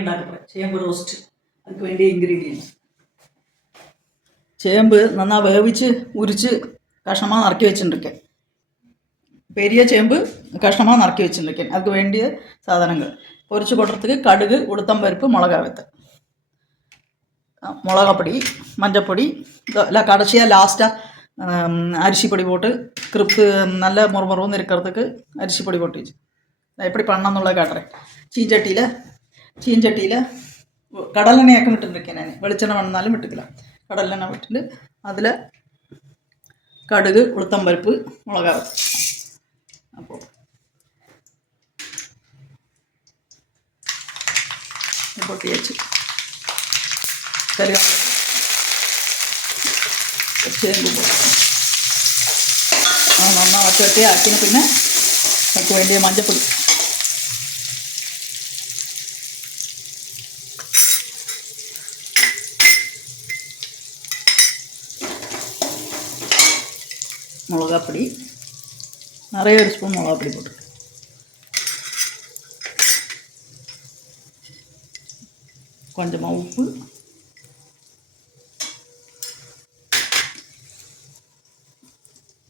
ഉണ്ടാക്കുന്നത് ചേമ്പ് റോസ്റ്റ്. അതിന് വേണ്ടി ഇൻഗ്രീഡിയൻസ്: ചേമ്പ് നന്നാ വേവിച്ച് ഉരിച്ച് കഷ്ണமாக നറുക്കി വെച്ചിട്ടുണ്ടൊക്കെ. பெரிய சேம்பு கஷ்டமாக நறுக்கி வச்சுருக்கேன். அதுக்கு வேண்டிய சாதனங்கள்: பொரிச்சு கொட்டுறதுக்கு கடுகு, உளுத்தம்பருப்பு, மிளகா வத்தல், மிளகாப்பொடி, மஞ்சப்பொடி, இல்லை கடைசியாக லாஸ்ட்டாக அரிசி பொடி போட்டு கிரிப்பு நல்ல முறுமுறுன்னு இருக்கிறதுக்கு அரிசி பொடி போட்டு வச்சு நான் எப்படி பண்ணணும்னுള്ളത് காட்டுறேன். சீஞ்சட்டியில் கடலெண்ணெயாக்கம் விட்டுருக்கேன். நான் வெளிச்செண்ணெய் வேணுனாலும் விட்டுக்கலாம். கடலெண்ணெய் விட்டுட்டு அதில் கடுகு, உளுத்தம்பருப்பு, மிளகா வத்தல் அப்போ പൊട്ടിയച്ച് കറിവേപ്പില ചേമ്പ് നന്നാ ഒറ്റ ആക്കിന്. പിന്നെ നമുക്ക് വേണ്ടിയ മഞ്ഞപ്പൊടി, மிளகாപ്പൊடி, நிறைய ஒரு ஸ்பூன் மிளகாപ്പൊடி போட்டு, கொஞ்சமாக உப்பு,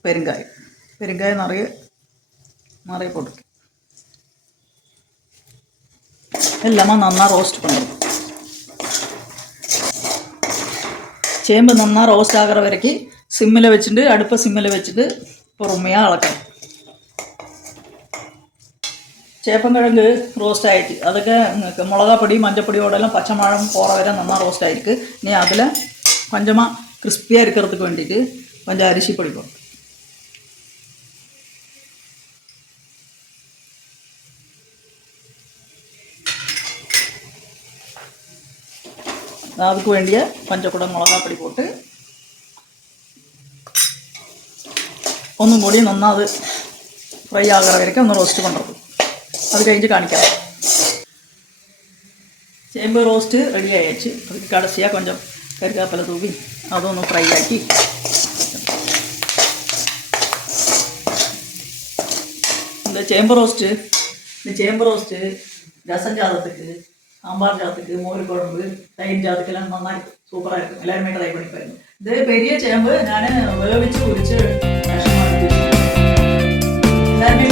பெருங்காயம் நிறைய போட்டு எல்லாமே நல்லா ரோஸ்ட் பண்ணுறது. சேம்பு நல்லா ரோஸ்ட் ஆகிற வரைக்கும் சிம்மில் வச்சுட்டு, அடுப்பை சிம்மில் வச்சுட்டு பொறுமையாக இളക്കണം. ചേപ്പങ്കിഴങ്ങ് റോസ്റ്റ് ആയിട്ട് അതൊക്കെ മുളകാപ്പൊടി മഞ്ഞപ്പൊടിയോടെല്ലാം പച്ചമണം പോറ വരെ നന്നാ റോസ്റ്റ് ആയിരിക്ക്. ഇനി അതിൽ கொஞ்சமாக கிறிஸ்பியாக இருக்கிறதுக்கு வேண்டிட்டு கொஞ்சம் அரிசி பொடி போட்டு, அதுக்கு வேண்டிய கொஞ்சம் கூட மிளகாപ്പൊടി போட்டு ഒന്നും കൂടി നന്നാ അത് ഫ്രൈ ആകുற വரைக்கும் ഒന്ന് റോസ്റ്റ് பண்ணுறது. അത് കഴിഞ്ഞ് കാണിക്കാം. ചേമ്പ് റോസ്റ്റ് റെഡി ആയിച്ച് அதுக்கு கடைசியாக கொஞ்சம் கறிவேப்பிலை தூவி அതൊന്ന് ഫ്രൈ ആക്കി இந்த ചേമ്പ് റോസ്റ്റ് രസം ജാതத்துக்கு, சாம்பார் ஜாதத்துக்கு, மோர் குழம்பு, தயிர் ஜாதத்துக்கெல்லாம் நന്നായി சூப்பராக இருக்கும். எல்லாருமே ட்ரை பண்ணி பாருங்க. இது பெரிய ചേമ്പ് ഞാൻ വേവിച്ച് ഉരിച്ച് കഷ്ണமாக എടുത്ത് എല്ലാருமே